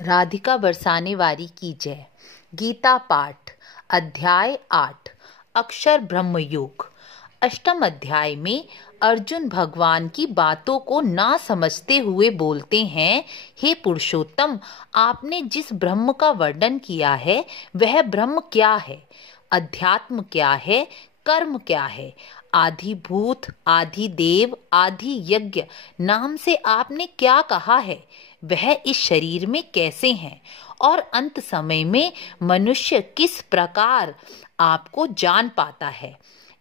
राधिका बरसाने वारी की जय। गीता पाठ अध्याय 8 अक्षर ब्रह्म योग। अष्टम अध्याय में अर्जुन भगवान की बातों को ना समझते हुए बोलते हैं, हे पुरुषोत्तम, आपने जिस ब्रह्म का वर्णन किया है वह ब्रह्म क्या है? अध्यात्म क्या है? कर्म क्या है? आदि भूत, आदि देव, आदि यज्ञ नाम से आपने क्या कहा है? वह इस शरीर में कैसे हैं? और अंत समय में मनुष्य किस प्रकार आपको जान पाता है?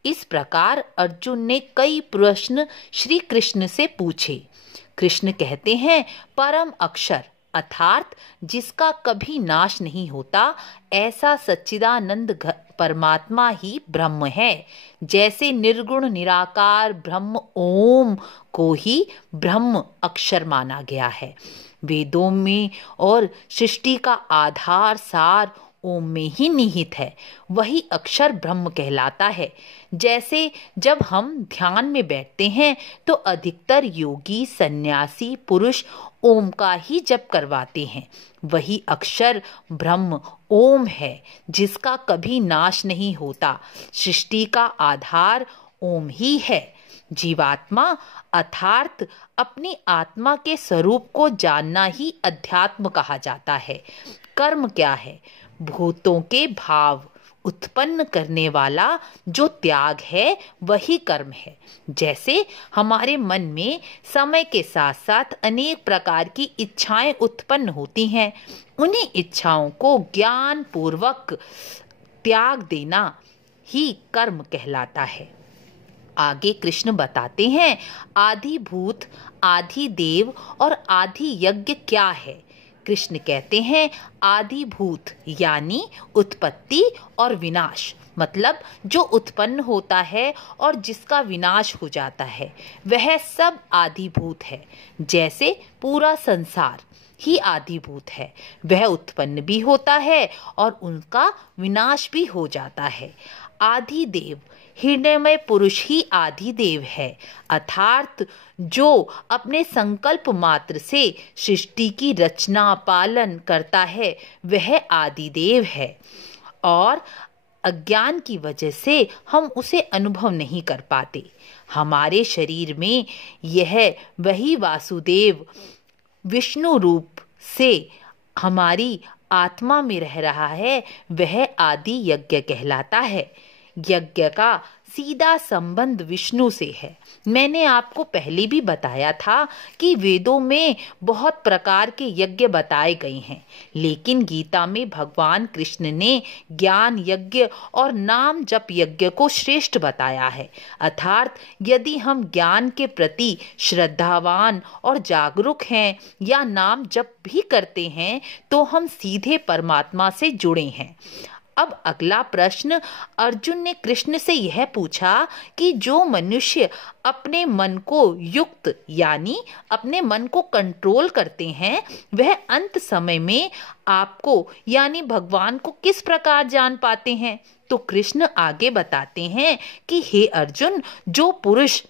इस प्रकार अर्जुन ने कई प्रश्न श्री कृष्ण से पूछे। कृष्ण कहते हैं, परम अक्षर अर्थात जिसका कभी नाश नहीं होता, ऐसा सच्चिदानंद परमात्मा ही ब्रह्म है। जैसे निर्गुण निराकार ब्रह्म ओम को ही ब्रह्म अक्षर माना गया है। वेदों में और सृष्टि का आधार सार ओम में ही निहित है, वही अक्षर ब्रह्म कहलाता है। जैसे जब हम ध्यान में बैठते हैं तो अधिकतर योगी सन्यासी पुरुष ओम का ही जप करवाते हैं, वही अक्षर ब्रह्म ओम है जिसका कभी नाश नहीं होता। सृष्टि का आधार ओम ही है। जीवात्मा अर्थात अपनी आत्मा के स्वरूप को जानना ही अध्यात्म कहा जाता है। कर्म क्या है? भूतों के भाव उत्पन्न करने वाला जो त्याग है वही कर्म है। जैसे हमारे मन में समय के साथ साथ अनेक प्रकार की इच्छाएं उत्पन्न होती हैं, उन्हीं इच्छाओं को ज्ञान पूर्वक त्याग देना ही कर्म कहलाता है। आगे कृष्ण बताते हैं, आदि भूत, आदि देव और आदि यज्ञ क्या है? कृष्ण कहते हैं, आदि भूत यानी उत्पत्ति और विनाश, मतलब जो उत्पन्न होता है और जिसका विनाश हो जाता है, वह सब आदिभूत है। जैसे पूरा संसार ही आदिभूत है, वह उत्पन्न भी होता है और उनका विनाश भी हो जाता है। आदि देव हृदयमय पुरुष ही आदि देव है, अर्थात जो अपने संकल्प मात्र से सृष्टि की रचना पालन करता है वह आदि देव है, और अज्ञान की वजह से हम उसे अनुभव नहीं कर पाते। हमारे शरीर में यह वही वासुदेव विष्णु रूप से हमारी आत्मा में रह रहा है, वह आदि यज्ञ कहलाता है। यज्ञ का सीधा संबंध विष्णु से है। मैंने आपको पहले भी बताया था कि वेदों में बहुत प्रकार के यज्ञ बताए गए हैं, लेकिन गीता में भगवान कृष्ण ने ज्ञान यज्ञ और नाम जप यज्ञ को श्रेष्ठ बताया है। अर्थात यदि हम ज्ञान के प्रति श्रद्धावान और जागरूक हैं या नाम जप भी करते हैं तो हम सीधे परमात्मा से जुड़े हैं। अब अगला प्रश्न अर्जुन ने कृष्ण से यह पूछा कि जो मनुष्य अपने मन को युक्त यानी अपने मन को कंट्रोल करते हैं, वह अंत समय में आपको यानी भगवान को किस प्रकार जान पाते हैं? तो कृष्ण आगे बताते हैं कि हे अर्जुन, जो पुरुष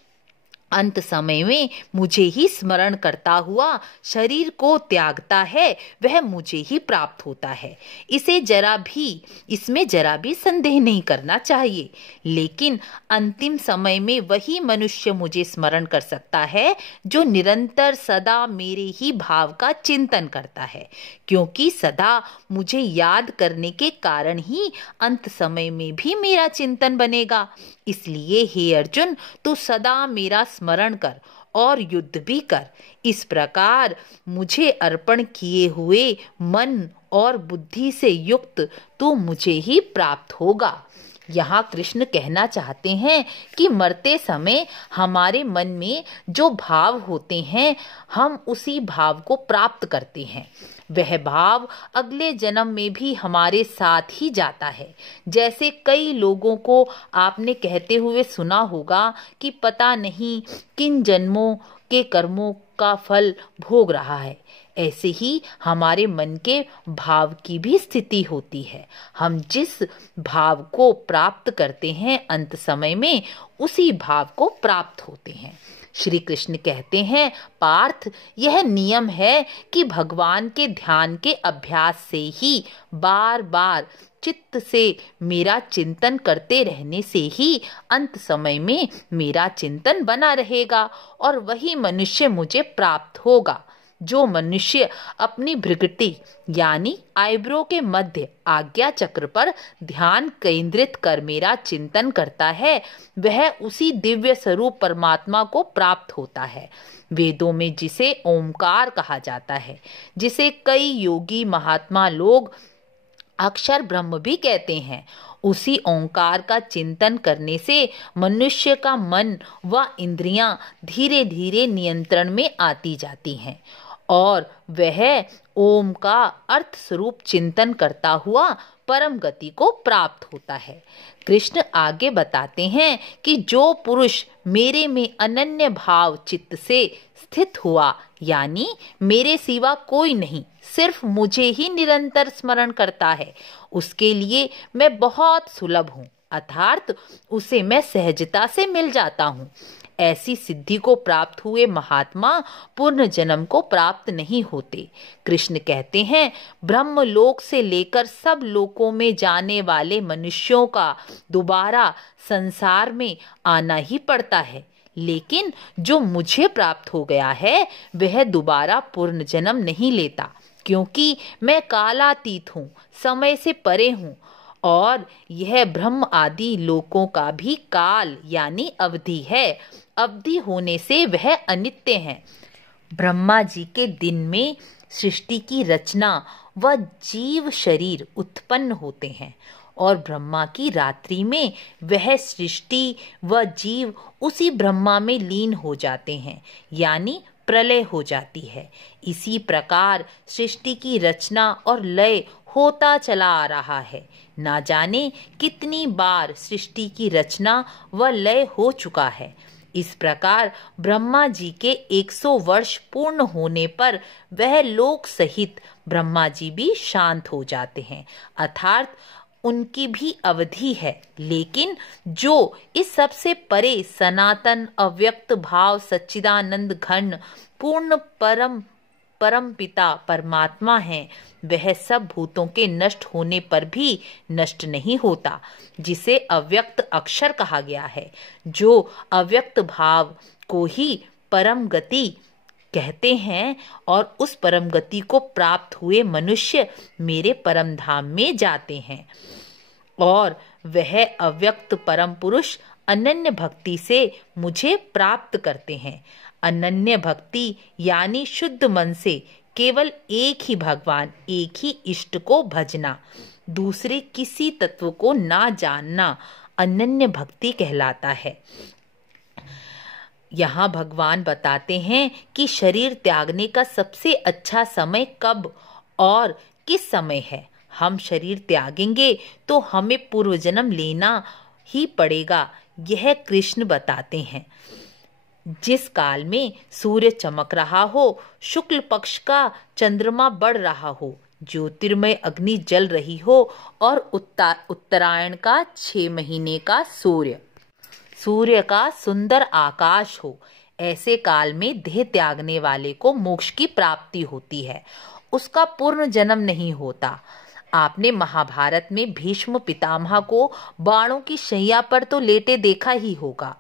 अंत समय में मुझे ही स्मरण करता हुआ शरीर को त्यागता है वह मुझे ही प्राप्त होता है। इसमें जरा भी संदेह नहीं करना चाहिए। लेकिन अंतिम समय में वही मनुष्य मुझे स्मरण कर सकता है जो निरंतर सदा मेरे ही भाव का चिंतन करता है, क्योंकि सदा मुझे याद करने के कारण ही अंत समय में भी मेरा चिंतन बनेगा। इसलिए हे अर्जुन, तू सदा मेरा स्मरण कर और युद्ध भी कर। इस प्रकार मुझे अर्पण किए हुए मन और बुद्धि से युक्त तू मुझे ही प्राप्त होगा। यहाँ कृष्ण कहना चाहते हैं कि मरते समय हमारे मन में जो भाव होते हैं, हम उसी भाव को प्राप्त करते हैं। वह भाव अगले जन्म में भी हमारे साथ ही जाता है। जैसे कई लोगों को आपने कहते हुए सुना होगा कि पता नहीं किन जन्मों के कर्मों का फल भोग रहा है, ऐसे ही हमारे मन के भाव की भी स्थिति होती है। हम जिस भाव को प्राप्त करते हैं अंत समय में उसी भाव को प्राप्त होते हैं। श्री कृष्ण कहते हैं, पार्थ, यह नियम है कि भगवान के ध्यान के अभ्यास से ही, बार बार चित्त से मेरा चिंतन करते रहने से ही अंत समय में मेरा चिंतन बना रहेगा और वही मनुष्य मुझे प्राप्त होगा। जो मनुष्य अपनी भृगुटी यानी आईब्रो के मध्य आज्ञा चक्र पर ध्यान केंद्रित कर मेरा चिंतन करता है, वह उसी दिव्य स्वरूप परमात्मा को प्राप्त होता है। वेदों में जिसे ओमकार कहा जाता है, जिसे कई योगी महात्मा लोग अक्षर ब्रह्म भी कहते हैं, उसी ओंकार का चिंतन करने से मनुष्य का मन व इंद्रियां धीरे धीरे नियंत्रण में आती जाती हैं और वह ओम का अर्थ स्वरूप चिंतन करता हुआ परम गति को प्राप्त होता है। कृष्ण आगे बताते हैं कि जो पुरुष मेरे में अनन्य भाव चित्त से स्थित हुआ, यानी मेरे सिवा कोई नहीं, सिर्फ मुझे ही निरंतर स्मरण करता है, उसके लिए मैं बहुत सुलभ हूँ, अर्थात उसे मैं सहजता से मिल जाता हूँ। ऐसी सिद्धि को प्राप्त हुए महात्मा पूर्ण जन्म को प्राप्त नहीं होते। कृष्ण कहते हैं, ब्रह्म लोक से लेकर सब लोकों में जाने वाले मनुष्यों का दोबारा संसार में आना ही पड़ता है, लेकिन जो मुझे प्राप्त हो गया है वह दोबारा पूर्ण जन्म नहीं लेता, क्योंकि मैं कालातीत हूँ, समय से परे हूँ और यह ब्रह्म आदि लोकों का भी काल यानी अवधि है। अवधि होने से वह अनित्य है। ब्रह्मा जी के दिन में सृष्टि की रचना व जीव शरीर उत्पन्न होते हैं और ब्रह्मा की रात्रि में वह सृष्टि व जीव उसी ब्रह्मा में लीन हो जाते हैं, यानी प्रलय हो जाती है। इसी प्रकार सृष्टि की रचना और लय होता चला आ रहा है। ना जाने कितनी बार सृष्टि की रचना व लय हो चुका है। इस प्रकार ब्रह्मा जी के 100 वर्ष पूर्ण होने पर वह लोक सहित ब्रह्मा जी भी शांत हो जाते हैं, अर्थात उनकी भी अवधि है। लेकिन जो इस सबसे परे सनातन अव्यक्त भाव सच्चिदानंद घन पूर्ण परम पिता परमात्मा है, वह सब भूतों के नष्ट होने पर भी नष्ट नहीं होता, जिसे अव्यक्त अक्षर कहा गया है। जो अव्यक्त भाव को ही परम गति कहते हैं और उस परम गति को प्राप्त हुए मनुष्य मेरे परम धाम में जाते हैं और वह अव्यक्त परम पुरुष अनन्य भक्ति से मुझे प्राप्त करते हैं। अनन्य भक्ति यानी शुद्ध मन से केवल एक ही भगवान, एक ही इष्ट को भजना, दूसरे किसी तत्व को ना जानना अनन्य भक्ति कहलाता है। यहाँ भगवान बताते हैं कि शरीर त्यागने का सबसे अच्छा समय कब और किस समय है। हम शरीर त्यागेंगे तो हमें पूर्व जन्म लेना ही पड़ेगा, यह कृष्ण बताते हैं। जिस काल में सूर्य चमक रहा हो, शुक्ल पक्ष का चंद्रमा बढ़ रहा हो, ज्योतिर्मय अग्नि जल रही हो और उत्तरायण का 6 महीने का सूर्य का सुंदर आकाश हो, ऐसे काल में देह त्यागने वाले को मोक्ष की प्राप्ति होती है, उसका पूर्ण जन्म नहीं होता। आपने महाभारत में भीष्म पितामह को बाणों की शैया पर तो लेटे देखा ही होगा।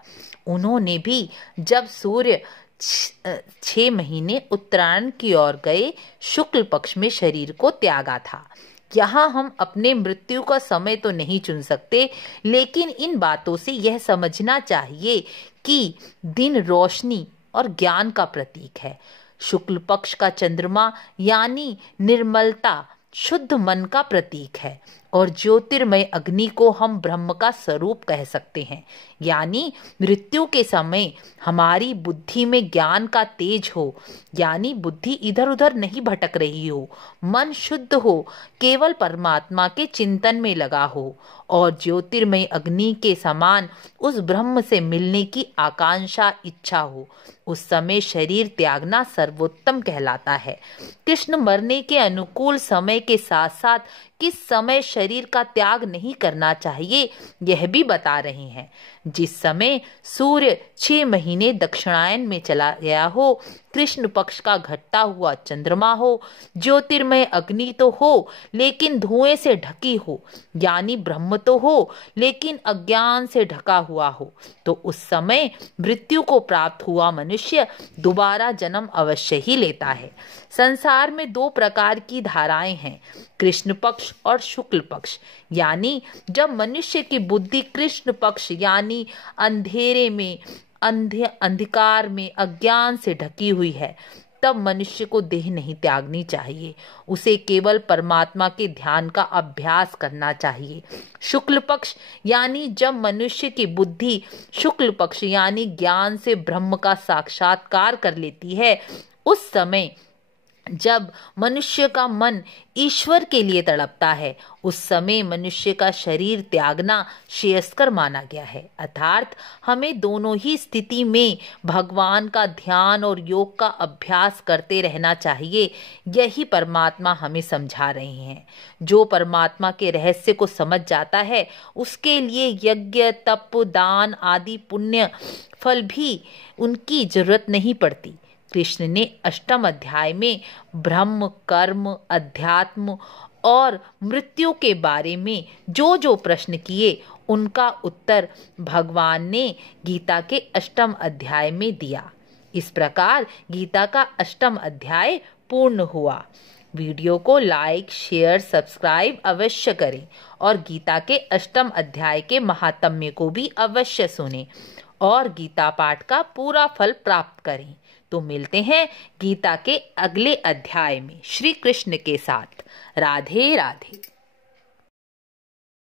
उन्होंने भी जब सूर्य 6 महीने उत्तरायण की ओर गए, शुक्ल पक्ष में शरीर को त्यागा था। यहाँ हम अपने मृत्यु का समय तो नहीं चुन सकते, लेकिन इन बातों से यह समझना चाहिए कि दिन रोशनी और ज्ञान का प्रतीक है। शुक्ल पक्ष का चंद्रमा यानी निर्मलता, शुद्ध मन का प्रतीक है और ज्योतिर्मय अग्नि को हम ब्रह्म का स्वरूप कह सकते हैं। यानी मृत्यु के समय हमारी बुद्धि में ज्ञान का तेज हो, यानी बुद्धि इधर उधर नहीं भटक रही हो, मन शुद्ध हो, केवल परमात्मा के चिंतन में लगा हो और ज्योतिर्मय अग्नि के समान उस ब्रह्म से मिलने की आकांक्षा इच्छा हो, उस समय शरीर त्यागना सर्वोत्तम कहलाता है। कृष्ण मरने के अनुकूल समय के साथ साथ किस समय शरीर का त्याग नहीं करना चाहिए यह भी बता रहे हैं। जिस समय सूर्य 6 महीने दक्षिणायन में चला गया हो, कृष्ण पक्ष का घटता हुआ चंद्रमा हो, ज्योतिर्मय अग्नि तो हो लेकिन धुएं से ढकी हो, यानी ब्रह्म तो हो लेकिन अज्ञान से ढका हुआ हो, तो उस समय मृत्यु को प्राप्त हुआ मनुष्य दोबारा जन्म अवश्य ही लेता है। संसार में 2 प्रकार की धाराएं हैं, कृष्ण पक्ष और शुक्ल पक्ष। यानी जब मनुष्य की बुद्धि कृष्ण पक्ष यानी अंधेरे में, अंधकार में, अज्ञान से ढकी हुई है, तब मनुष्य को देह नहीं त्यागनी चाहिए, उसे केवल परमात्मा के ध्यान का अभ्यास करना चाहिए। शुक्ल पक्ष यानी जब मनुष्य की बुद्धि शुक्ल पक्ष यानी ज्ञान से ब्रह्म का साक्षात्कार कर लेती है, उस समय जब मनुष्य का मन ईश्वर के लिए तड़पता है, उस समय मनुष्य का शरीर त्यागना श्रेयस्कर माना गया है। अर्थात हमें दोनों ही स्थिति में भगवान का ध्यान और योग का अभ्यास करते रहना चाहिए। यही परमात्मा हमें समझा रहे हैं। जो परमात्मा के रहस्य को समझ जाता है, उसके लिए यज्ञ, तप, दान आदि पुण्य फल भी उनकी जरूरत नहीं पड़ती। कृष्ण ने 8वें अध्याय में ब्रह्म, कर्म, अध्यात्म और मृत्यु के बारे में जो जो प्रश्न किए, उनका उत्तर भगवान ने गीता के 8वें अध्याय में दिया। इस प्रकार गीता का 8वां अध्याय पूर्ण हुआ। वीडियो को लाइक, शेयर, सब्सक्राइब अवश्य करें और गीता के 8वें अध्याय के महात्म्य को भी अवश्य सुनें और गीता पाठ का पूरा फल प्राप्त करें। तो मिलते हैं गीता के अगले अध्याय में श्री कृष्ण के साथ। राधे राधे।